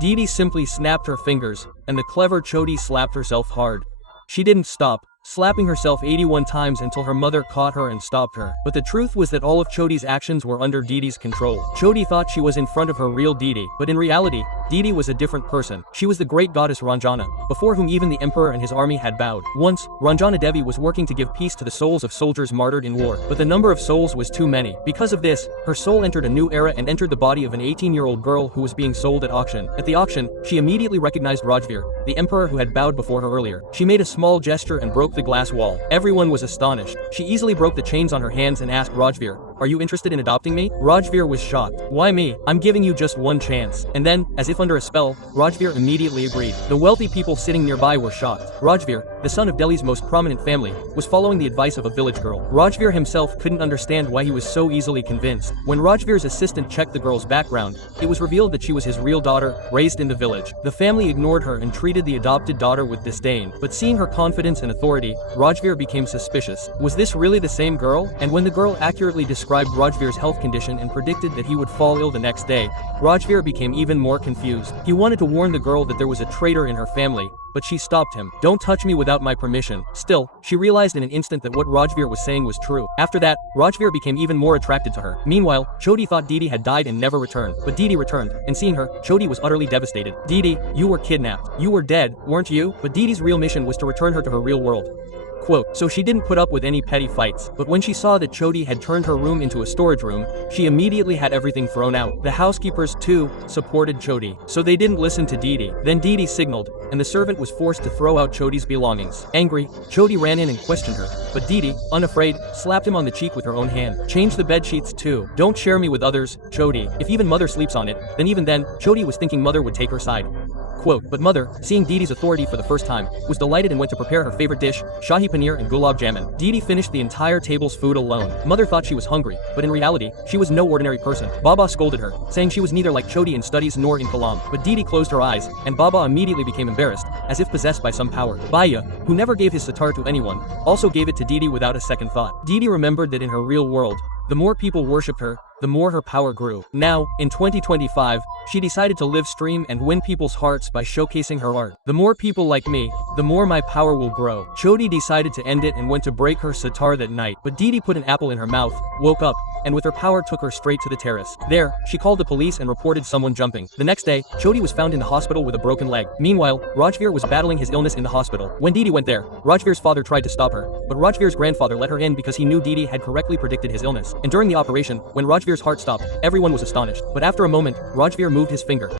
Didi simply snapped her fingers, and the clever Choti slapped herself hard. She didn't stop, slapping herself 81 times until her mother caught her and stopped her. But the truth was that all of Choti's actions were under Didi's control. Choti thought she was in front of her real Didi, but in reality, Didi was a different person. She was the great goddess Ranjana, before whom even the emperor and his army had bowed. Once, Ranjana Devi was working to give peace to the souls of soldiers martyred in war, but the number of souls was too many. Because of this, her soul entered a new era and entered the body of an 18-year-old girl who was being sold at auction. At the auction, she immediately recognized Rajveer, the emperor who had bowed before her earlier. She made a small gesture and broke the glass wall. Everyone was astonished. She easily broke the chains on her hands and asked Rajveer, "Are you interested in adopting me?" Rajveer was shocked. "Why me? I'm giving you just one chance." And then, as if under a spell, Rajveer immediately agreed. The wealthy people sitting nearby were shocked. Rajveer, the son of Delhi's most prominent family, was following the advice of a village girl. Rajveer himself couldn't understand why he was so easily convinced. When Rajveer's assistant checked the girl's background, it was revealed that she was his real daughter, raised in the village. The family ignored her and treated the adopted daughter with disdain. But seeing her confidence and authority, Rajveer became suspicious. Was this really the same girl? And when the girl accurately described Rajveer's health condition and predicted that he would fall ill the next day, Rajveer became even more confused. He wanted to warn the girl that there was a traitor in her family, but she stopped him. "Don't touch me without my permission." Still, she realized in an instant that what Rajveer was saying was true. After that, Rajveer became even more attracted to her. Meanwhile, Choti thought Didi had died and never returned. But Didi returned, and seeing her, Choti was utterly devastated. "Didi, you were kidnapped. You were dead, weren't you?" But Didi's real mission was to return her to her real world. Quote, so she didn't put up with any petty fights, but when she saw that Choti had turned her room into a storage room, she immediately had everything thrown out. The housekeepers, too, supported Choti, so they didn't listen to Didi. Then Didi signaled, and the servant was forced to throw out Choti's belongings. Angry, Choti ran in and questioned her, but Didi, unafraid, slapped him on the cheek with her own hand. "Change the bed sheets too. Don't share me with others, Choti. If even mother sleeps on it, then even then, Choti was thinking mother would take her side." Quote, but mother, seeing Didi's authority for the first time, was delighted and went to prepare her favorite dish, Shahi Paneer and Gulab Jamun. Didi finished the entire table's food alone. Mother thought she was hungry, but in reality, she was no ordinary person. Baba scolded her, saying she was neither like Choti in studies nor in kalam. But Didi closed her eyes, and Baba immediately became embarrassed, as if possessed by some power. Baya, who never gave his sitar to anyone, also gave it to Didi without a second thought. Didi remembered that in her real world, the more people worshipped her, the more her power grew. Now, in 2025, she decided to live stream and win people's hearts by showcasing her art. The more people like me, the more my power will grow. Choti decided to end it and went to break her sitar that night, but Didi put an apple in her mouth, woke up, and with her power took her straight to the terrace. There, she called the police and reported someone jumping. The next day, Choti was found in the hospital with a broken leg. Meanwhile, Rajveer was battling his illness in the hospital. When Didi went there, Rajveer's father tried to stop her, but Rajveer's grandfather let her in because he knew Didi had correctly predicted his illness. And during the operation, when Rajveer's heart stopped, everyone was astonished. But after a moment, Rajveer moved his finger.